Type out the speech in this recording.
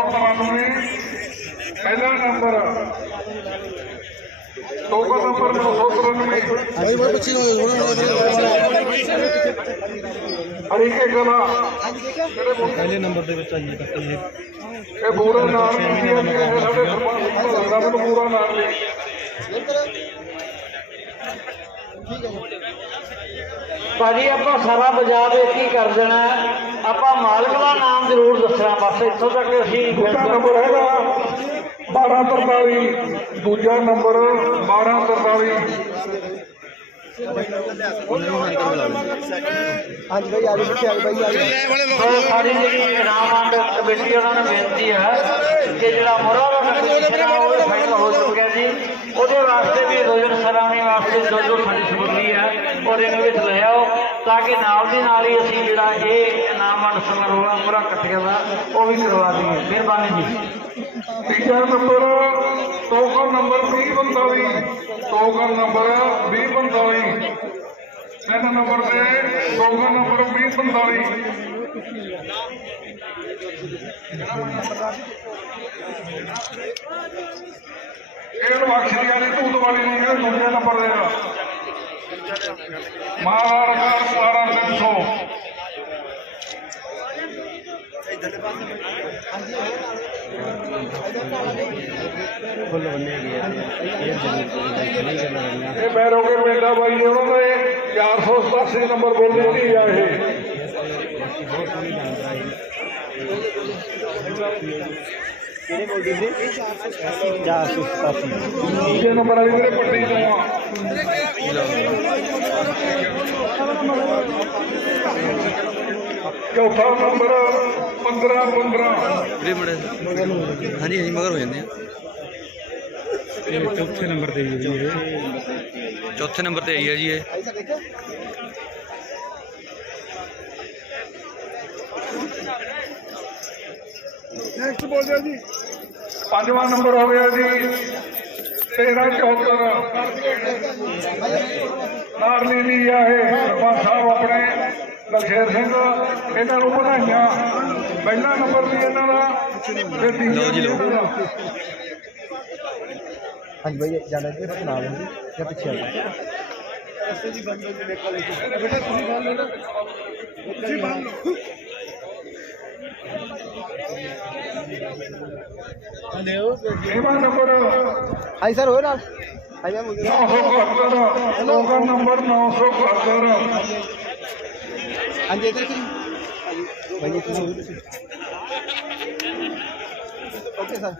993 ਪਹਿਲਾ number ਟੋਕਾ number 993 ਭਾਈ ਪਿੱਛੇ ਕਲਾ ਪਹਿਲੇ ਨੰਬਰ ਦੇ ਵਿੱਚ ਆਈਏ ਕੱਟੇ ਜੀ ਇਹ ਬੂਰਾ ਨਾਮ ਨਹੀਂ ਹੈ ਕਿ ਸਾਡੇ ਸਰਪੰਚ ਨੂੰ ਲੱਗਦਾ ਮੈਨੂੰ ਬੂਰਾ ਨਾਮ ਨਹੀਂ ਭਾਜੀ ਆਪਾਂ ਸਾਰਾ ਬਾਜ਼ਾਰ ਇੱਕ ਹੀ ਕਰ ਦੇਣਾ। ਹੈ। ਆਪਾਂ ਮਾਲਕ ਦਾ ਨਾਮ ਜ਼ਰੂਰ ਦੱਸਣਾ ਬਸ ਇੱਥੋਂ ਤੱਕ ਅਸੀਂ ਦੂਜਾ ਨੰਬਰ ਹੈਗਾ 1243 ਦੂਜਾ ਨੰਬਰ 1243 ਹਾਂਜੀ ਭਾਈ ਆਜੋ ਪਿੱਛੇ ਆਜੋ ਭਾਈ ਆਜੋ ਸੋ ਸਾਡੀ ਜਿਹੜੀ ਇਨਾਮ ਵੰਡ ਕਮੇਟੀ ਉਹਨਾਂ ਨੂੰ ਬੇਨਤੀ ਹੈ ਕਿ ਜਿਹੜਾ ਮੁਰਾ ਦਾ ਕੰਪੀਟੀਸ਼ਨ ਆ ਉਹ ਫਾਈਨਲ ਹੋ ਚੁੱਕਿਆ ਜੀ ਉਹਦੇ ਵਾਸਤੇ ਵੀ ਰੋਜ਼ਨ ਸਰਾਣੀ ਵਾਸਤੇ ਜੋ ਜੋ ਸਾਡੀ ਸਮੱਗਰੀ ਹੈ ਉਹਦੇ ਨੂੰ ਵਿੱਚ ਲੈ ਆਓ ਤਾਂ ਕਿ ਨਾਲ ਦੀ ਨਾਲ ਹੀ ਅਸੀਂ ਜਿਹੜਾ ਇਹ ਇਨਾਮ ਵੰਡ ਸਮਾਰੋਹ ਆ ਮੁਰਾ ਦਾ ਉਹ ਵੀ ਕਰਵਾ ਦਈਏ। ਮਿਹਰਬਾਨੀ ਜੀ। ਤੀਜਾ number token number 2045 token number 2045 ਤਿੰਨ ਨੰਬਰ ਤੇ ਟੋਕਨ ਨੰਬਰ 2045 ਇਹ ਬਖਸ਼ੀ ਵਾਲੀ ਤੂਤ ਵਾਲੀ ਨਹੀਂ ਹੈ, ਦੂਜੇ ਨੰਬਰ ਦੇ ਮਹਾਰਾਜ 17300 ਫੁੱਲ ਬੰਨੇ ਗਏ ਇਹ ਜਰੂਰ ਨਹੀਂ ਕਰਨਾ ਰਹਿਣਾ ਇਹ ਬੈਰੋਗੇ ਪਿੰਡਾ ਬਾਈ ਨੇ ਉਹਨਾਂ ਨੇ 487 ਨੰਬਰ ਬੋਲੀ ਨਹੀਂ ਆ ਇਹ ਬਾਕੀ ਬਹੁਤ ਸੋਹਣੀ ਜਾਣਕਾਰੀ ਕਿਹੜੇ ਬੋਲਦੇ ਸੀ 487 ਦੂਜੇ ਨੰਬਰ ਵਾਲੀ ਮੇਰੇ ਪੱਟੀ ਤੋਂ ਆ ਚੌਥਾ ਨੰਬਰ 15 15 ਵੀਰੇ ਮੜੇ। ਹਾਂਜੀ ਹਾਂਜੀ ਮਗਰ ਹੋ ਜਾਂਦੇ ਆ। ਚੌਥੇ ਨੰਬਰ ਤੇ ਜੀ ਇਹ। ਚੌਥੇ ਨੰਬਰ ਤੇ ਆਈ ਹੈ ਜੀ ਇਹ। ਨੈਕਸਟ ਬੋਲ ਦਿਓ ਜੀ। ਪੰਜਵਾਂ ਨੰਬਰ ਹੋ ਗਿਆ ਜੀ। 13 74 ਨਾਰਲੀ ਦੀ ਆ ਇਹ ਸਰਪੰਚ ਸਾਹਿਬ ਆਪਣੇ। ਲਖੇਰ ਸਿੰਘ ਇਹਨਾਂ ਨੂੰ ਬਣਾਈਆਂ ਪਹਿਲਾ ਨੰਬਰ ਵੀ ਇਹਨਾਂ ਦਾ। ਤੇ ਤੀਜਾ ਜੀ, ਲਓ। ਦਾ। ਹਾਂਜੀ ਭਾਈ ਜਾਣਾ ਜੀ ਬਸ ਨਾਲ ਜੀ ਜਾਂ ਪਿੱਛੇ ਆ ਜਾਓ। ਛੇਵਾਂ ਨੰਬਰ ਹਾਂਜੀ ਸਰ ਹੋਏ ਨਾਲ ਹਾਂਜੀ ਮੈਂ 971 ਲੋਕਾਂ ਨੰਬਰ। 971 ਹਾਂਜੀ ਇੱਧਰ ਕੀ ਭਾਈ ਤੁਸੀਂ ਓਕੇ ਸਰ